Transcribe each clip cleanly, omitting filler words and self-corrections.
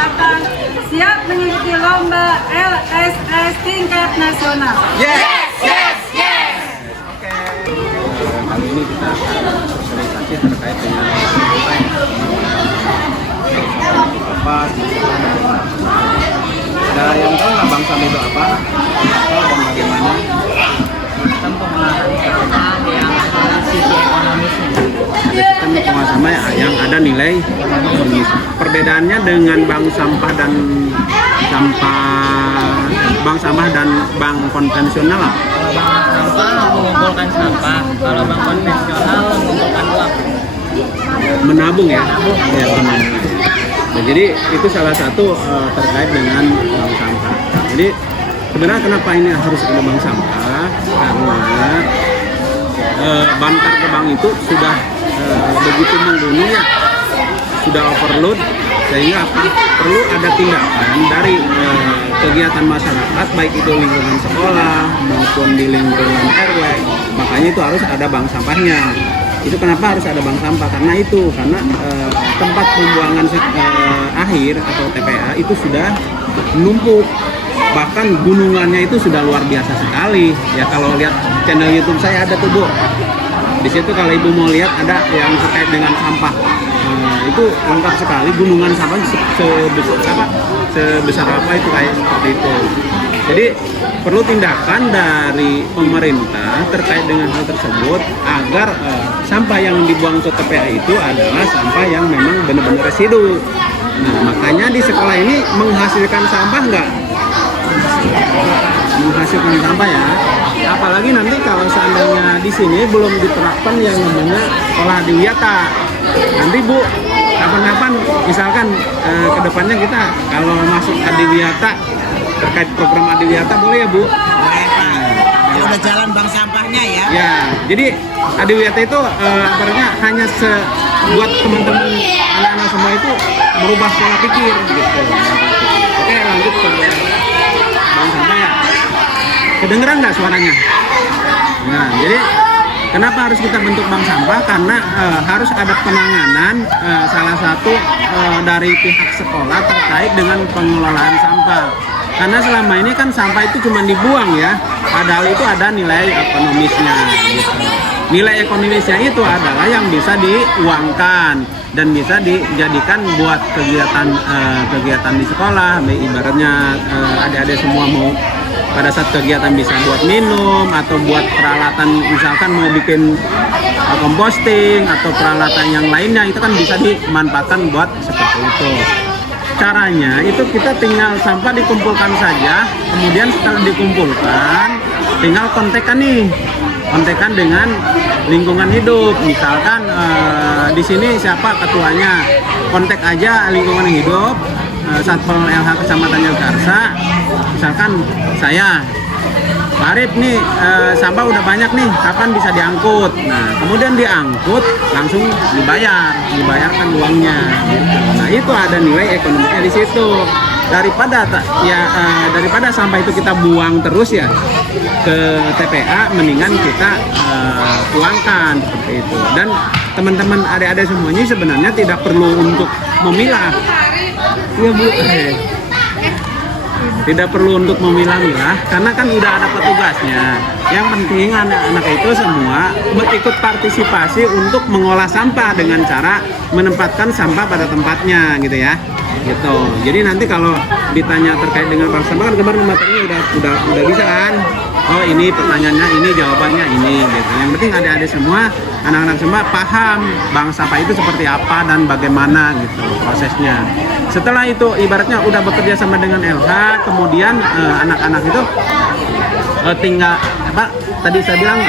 mengatakan siap mengikuti lomba LSS tingkat nasional. Yes, yes, yes. Oke. Kali ini kita akan sosialisasi terkait dengan apa ada yang tahu nggak Bang Sam itu apa dan bagaimana? Sistem pengolahan sampah yang ada sisi ekonomisnya. Ada sistem pengolahan sampah yang ada nilai ekonomis. Perbedaannya dengan bank sampah dan bank konvensional apa? Kalau bank sampah mengumpulkan sampah, kalau bank konvensional mengumpulkan uang. Menabung ya? Ya, menabung. Nah, jadi itu salah satu terkait dengan bank sampah. Jadi sebenarnya kenapa ini harus ada bank sampah? Karena bantar gebang itu sudah begitu menggunung ya, sudah overload, sehingga apa? Perlu ada tindakan dari kegiatan masyarakat, baik itu lingkungan sekolah maupun di lingkungan RW. Makanya itu harus ada bank sampahnya. Itu kenapa harus ada bank sampah? Karena tempat pembuangan akhir atau TPA itu sudah menumpuk, bahkan gunungannya itu sudah luar biasa sekali. Ya kalau lihat channel YouTube saya ada tuh Bu, di situ kalau Ibu mau lihat ada yang terkait dengan sampah. Itu lengkap sekali, gunungan sampah sebesar apa itu kayak seperti itu. Jadi perlu tindakan dari pemerintah terkait dengan hal tersebut agar sampah yang dibuang ke TPA itu adalah sampah yang memang benar-benar residu. Nah, makanya di sekolah ini menghasilkan sampah nggak? Menghasilkan sampah ya. Apalagi nanti kalau seandainya di sini belum diterapkan yang namanya sekolah adiwiyata. Nanti Bu, kapan-kapan misalkan kedepannya kita kalau masuk adiwiyata terkait program adiwiyata boleh ya Bu? Boleh Pak. Udah jalan bank sampahnya ya? Ya, jadi adiwiyata itu artinya hanya buat teman-teman anak-anak semua itu merubah pola pikir gitu. Oke, lanjut ke bank sampah ya. Kedengeran nggak suaranya? Nah, jadi kenapa harus kita bentuk bank sampah? Karena harus ada penanganan salah satu dari pihak sekolah terkait dengan pengelolaan sampah. Karena selama ini kan sampah itu cuma dibuang ya, padahal itu ada nilai ekonomisnya. Gitu. Nilai ekonomisnya itu adalah yang bisa diuangkan dan bisa dijadikan buat kegiatan di sekolah. Ibaratnya adik-adik semua mau pada saat kegiatan bisa buat minum atau buat peralatan, misalkan mau bikin composting atau peralatan yang lainnya, itu kan bisa dimanfaatkan buat seperti itu. Caranya itu kita tinggal sampah dikumpulkan saja, kemudian setelah dikumpulkan tinggal kontekan dengan lingkungan hidup. Misalkan di sini siapa ketuanya, kontak aja lingkungan hidup, Satpol LH Kecamatan Jagakarsa. Misalkan saya, Pak Arif nih sampah udah banyak nih, kapan bisa diangkut? Nah, kemudian diangkut langsung dibayarkan uangnya. Gitu. Nah, itu ada nilai ekonominya di situ. Daripada sampah itu kita buang terus ya ke TPA, mendingan kita uangkan seperti itu. Dan teman-teman adik-adik semuanya sebenarnya tidak perlu untuk memilah. Iya Bu. Tidak perlu untuk memilah-milah karena kan udah ada petugasnya. Yang penting anak-anak itu semua ikut partisipasi untuk mengolah sampah dengan cara menempatkan sampah pada tempatnya gitu ya. Gitu. Jadi nanti kalau ditanya terkait dengan bank sampah kan kemarin materinya udah bisa kan. Oh ini pertanyaannya ini, jawabannya ini gitu. Yang penting adik-adik semua, anak-anak semua paham bank sampah itu seperti apa dan bagaimana gitu prosesnya. Setelah itu ibaratnya udah bekerja sama dengan LH, kemudian anak-anak itu tinggal tadi saya bilang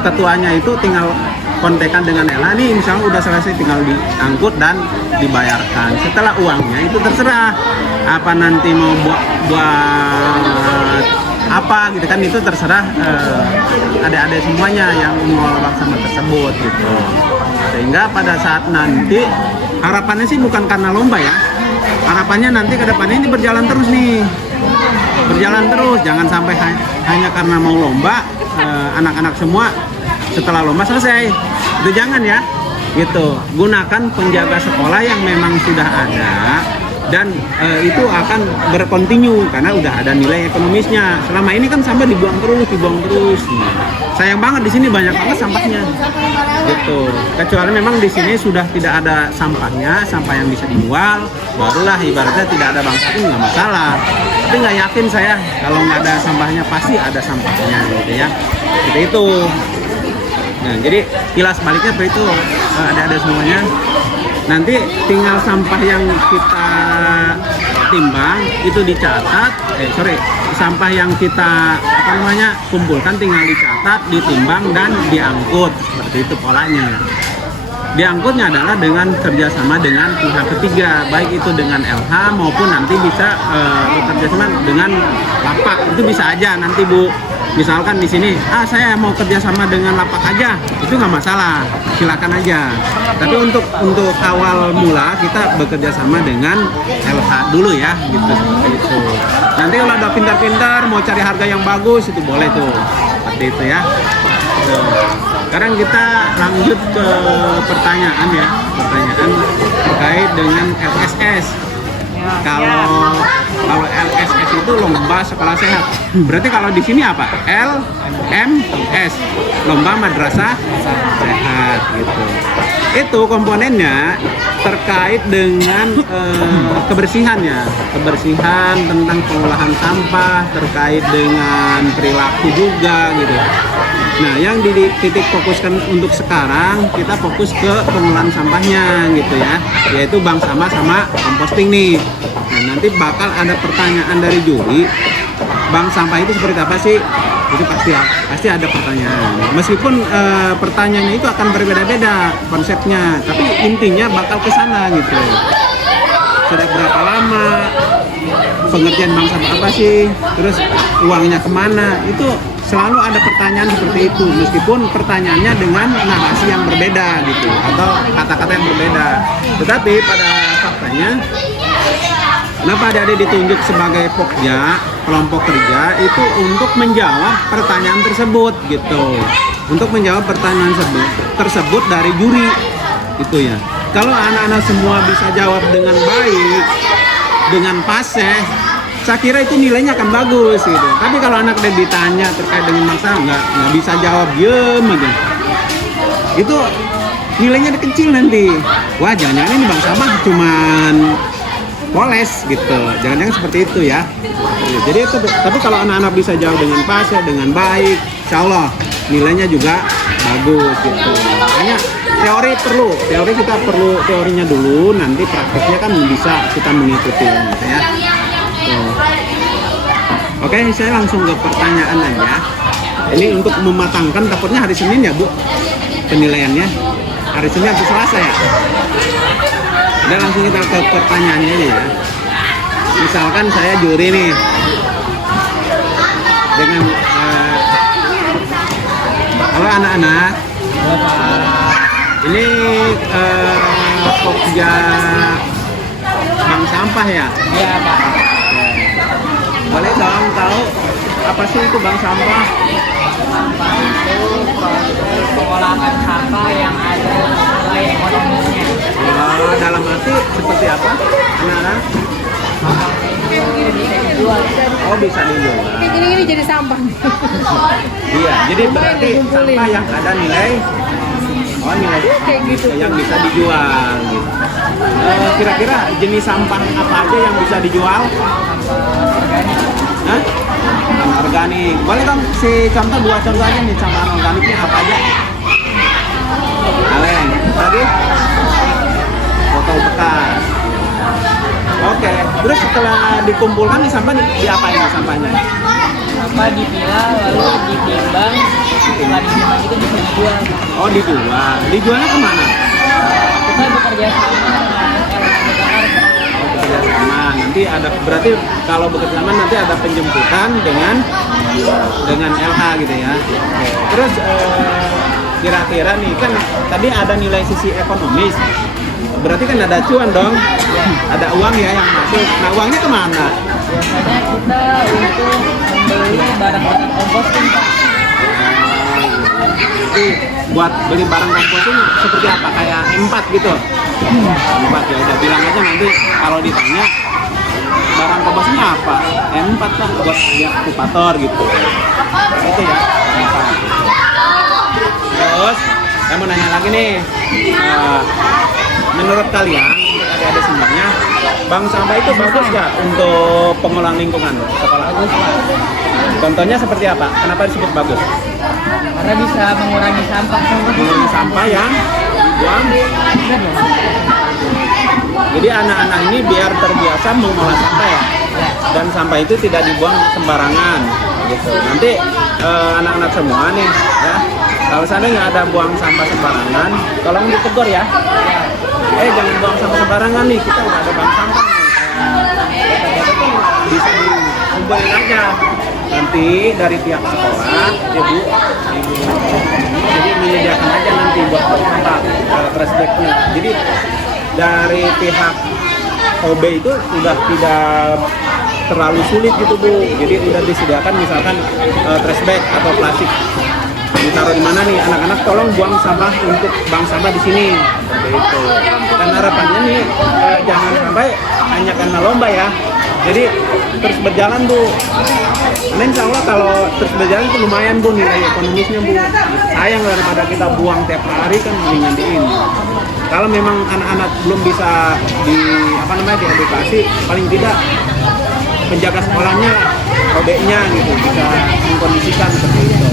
ketuanya itu tinggal kontekan dengan LH nih, misalnya udah selesai tinggal diangkut dan dibayarkan. Setelah uangnya itu terserah apa nanti mau buat apa gitu kan, itu terserah adik-adik semuanya yang mengelola bank sampah tersebut gitu. Sehingga pada saat nanti harapannya sih bukan karena lomba ya, harapannya nanti ke depannya ini berjalan terus nih, jangan sampai hanya karena mau lomba anak-anak semua setelah lomba selesai, itu jangan ya gitu. Gunakan penjaga sekolah yang memang sudah ada dan itu akan berkontinu karena udah ada nilai ekonomisnya. Selama ini kan sampah dibuang terus. Sayang banget di sini banyak banget sampahnya. Gitu. Kecuali memang di sini sudah tidak ada sampahnya, sampah yang bisa dijual, barulah ibaratnya tidak ada bangsa itu nggak masalah. Tapi nggak yakin saya kalau nggak ada sampahnya, pasti ada sampahnya gitu ya. Seperti itu. Nah, jadi kilas baliknya seperti itu, ada semuanya. Nanti tinggal sampah yang kita timbang itu dicatat, sampah yang kita kumpulkan tinggal dicatat, ditimbang dan diangkut. Seperti itu polanya. Diangkutnya adalah dengan kerjasama dengan pihak ketiga, baik itu dengan LH maupun nanti bisa bekerjasama dengan lapak. Itu bisa aja nanti Bu. Misalkan di sini, saya mau kerjasama dengan lapak aja, itu nggak masalah, silakan aja. Tapi untuk awal mula kita bekerja sama dengan LH dulu ya, gitu. Nanti kalau udah pintar-pintar mau cari harga yang bagus itu boleh tuh, seperti itu ya. Sekarang kita lanjut ke pertanyaan terkait dengan LSS. Kalau LSS itu lomba sekolah sehat. Berarti kalau di sini apa? LMS, lomba madrasah sehat gitu. Itu komponennya terkait dengan kebersihannya, kebersihan tentang pengolahan sampah, terkait dengan perilaku juga gitu. Nah, yang titik fokuskan untuk sekarang kita fokus ke pengolahan sampahnya gitu ya, yaitu bank sampah sama composting nih. Nah, nanti bakal ada pertanyaan dari juri, bank sampah itu seperti apa sih? Itu pasti ada pertanyaan. Meskipun pertanyaannya itu akan berbeda-beda konsepnya, tapi intinya bakal ke sana gitu. Sudah berapa lama? Pengertian bank sampah apa sih? Terus uangnya kemana? Itu selalu ada pertanyaan seperti itu, meskipun pertanyaannya dengan narasi yang berbeda gitu atau kata-kata yang berbeda. Tetapi pada faktanya, kenapa adik-adik ditunjuk sebagai pokja, kelompok kerja itu untuk menjawab pertanyaan tersebut gitu, untuk menjawab pertanyaan tersebut dari juri gitu ya. Kalau anak-anak semua bisa jawab dengan baik, dengan fasih, saya kira itu nilainya akan bagus gitu. Tapi kalau anak udah ditanya terkait dengan masalah nggak bisa jawab, diem aja, itu nilainya kecil nanti. Wah, jangan-jangan ini bang sampah cuman poles gitu, jangan-jangan seperti itu ya. Jadi itu, tapi kalau anak-anak bisa jawab dengan fasih, dengan baik, insya Allah nilainya juga bagus gitu. Makanya teori kita perlu teorinya dulu, nanti prakteknya kan bisa kita mengikuti gitu ya. Oke, saya langsung ke pertanyaan aja. Ini untuk mematangkan, takutnya hari Senin ya Bu penilaiannya, hari Senin atau Selasa ya. Dan langsung kita ke pertanyaannya aja ya. Misalkan saya juri nih dengan halo anak-anak, ini pokja bank sampah ya? Iya Pak. Boleh dong tahu apa sih itu bank sampah? Sampah itu proses pengolahan sampah yang ada nilai ekonominya. Dalam arti seperti apa anak-anak? Oh, bisa dijual. Ini jadi sampah. Iya, jadi berarti sampah yang ada nilai nilai kayak gitu yang bisa dijual gitu. Kira-kira jenis sampah apa aja yang bisa dijual? Hah? Organik. Boleh dong contoh 2 contoh aja nih sampah organiknya apa aja? Kaleng. Tadi botol bekas. Oke. Terus setelah dikumpulkan nih sampah diapain sampahnya? Sampah dipilah lalu ditimbang. Setelah ditimbang itu bisa dijual. Oh, dijual. Dijualnya kemana? Kita bekerja sama dengan Bekerjasama. Nanti ada, berarti kalau bekerjasama nanti ada penjemputan dengan LH gitu ya. Oke. Terus kira-kira nih kan tadi ada nilai sisi ekonomis. Berarti kan ada cuan dong. Ada uang ya yang masuk. Nah, uangnya kemana? biasanya kita untuk membeli barang-barang composting Pak. Jadi buat beli barang kompos ini seperti apa? Kayak M4 gitu. M4 ya udah bilang aja nanti kalau ditanya barang komposnya apa? M4 kan buat dia okupator gitu. Itu ya. M4. Terus saya mau nanya lagi nih. Menurut kalian, adik-adik semuanya, bank sampah itu bagus nggak untuk pengolahan lingkungan sekolah? Contohnya seperti apa? Kenapa disebut bagus? Karena bisa mengurangi sampah. Mengurangi sampah yang dibuang. Jadi anak-anak ini biar terbiasa mengolah sampah ya, dan sampah itu tidak dibuang sembarangan gitu. Nanti anak-anak semua nih ya, kalau seandainya nggak ada buang sampah sembarangan, tolong ditegur ya. Jangan buang sampah sembarangan nih, kita udah ada bank sampah nih. Kata-kata tuh bisa dikumpulin aja. Nanti dari pihak sekolah, ibu, jadi menyediakan aja nanti buat bank sampah trash bagnya. Jadi dari pihak OB itu sudah tidak terlalu sulit gitu Bu. Jadi udah disediakan misalkan trash bag atau plastik. Ditaruh di mana nih, anak-anak tolong buang sampah untuk bank sampah di sini. Seperti itu. Dan harapannya nih jangan sampai hanya karena lomba ya. Jadi terus berjalan Bu. Nah, insya Allah kalau terus berjalan itu lumayan Bu nilai ekonomisnya Bu. Sayang daripada kita buang tiap hari kan mendingan di ini. Kalau memang anak-anak belum bisa diedukasi, paling tidak penjaga sekolahnya, OB-nya gitu bisa mengkondisikan seperti itu.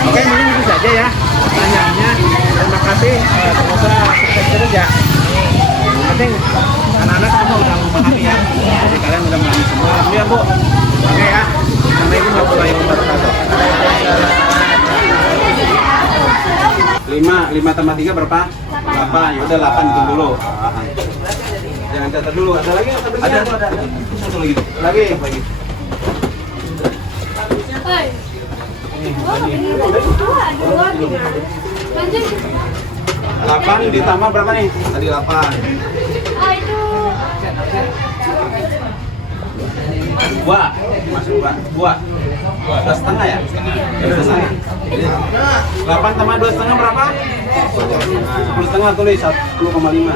Oke, mungkin itu saja ya pertanyaannya. Terima kasih, semoga sukses terus ya. Yang penting anak-anak semua udah memahami ya. Jadi kalian udah memahami semua. Alhamdulillah Bu. Oke ya. Assalamualaikum warahmatullahi wabarakatuh. 5 tambah 3 berapa? 8. Ya udah 8 hitung dulu. Jangan catat dulu. Ada lagi? Ada. Satu lagi. Lagi. 8 ditambah berapa nih? Tadi 8. Buah, masuk buah. 2,5 ya? 2,5. 8 tambah 2,5 berapa? 10,5 tulis 10,5. 10,5.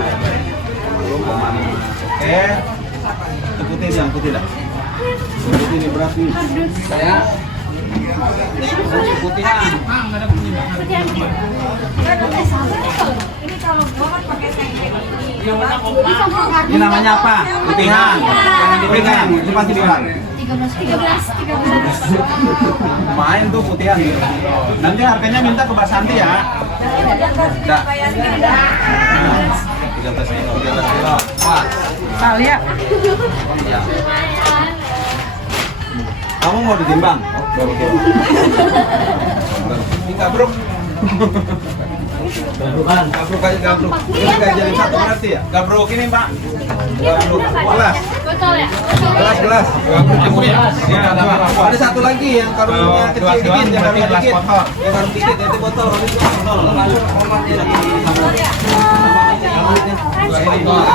Oke. Putih dah. Putih ini berat nih. Saya putihan. Ini namanya apa? Putihan. Jangan dipegang, itu pasti bilang. 13. Main tuh putihan. Nanti harganya minta ke Mbak Santi ya. Enggak. 13 kilo. Wah. Salia. Ya. Kamu mau ditimbang? Ini gabruk. Gabruk. Ini nggak jadi satu berarti ya? Gabruk ini Pak. Gabruk. Gelas. Gelas. Ya, ada satu lagi yang karungnya kecil dikit, yang karungnya dikit. Yang karung dikit, itu botol.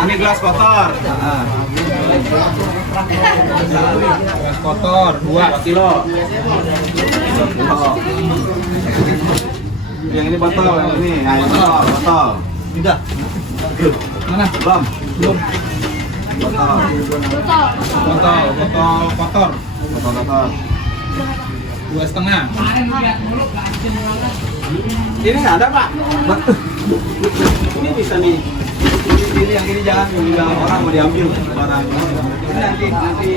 Ini gelas kotor. Gelas kotor 2 kilo. Yang ini botol, yang ini. Nah, ini botol. Tidak. Mana? Belum. Botol kotor. 2,5. Ini nggak ada Pak. Ini bisa nih. Ini yang ini jangan bilang orang mau diambil barang. Ini nanti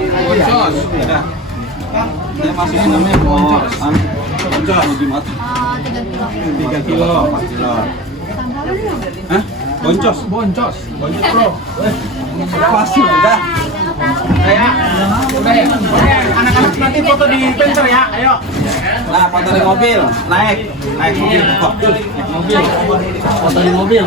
boncos. Ya. Saya masukin namanya boncos. Boncos gimana? 3 kilo. 4 kilo. Hah? Boncos bro. Pasti udah. Kayak anak-anak nanti foto di printer ya, ayo. Nah, foto di mobil, naik mobil kok. Mobil. Foto di mobil.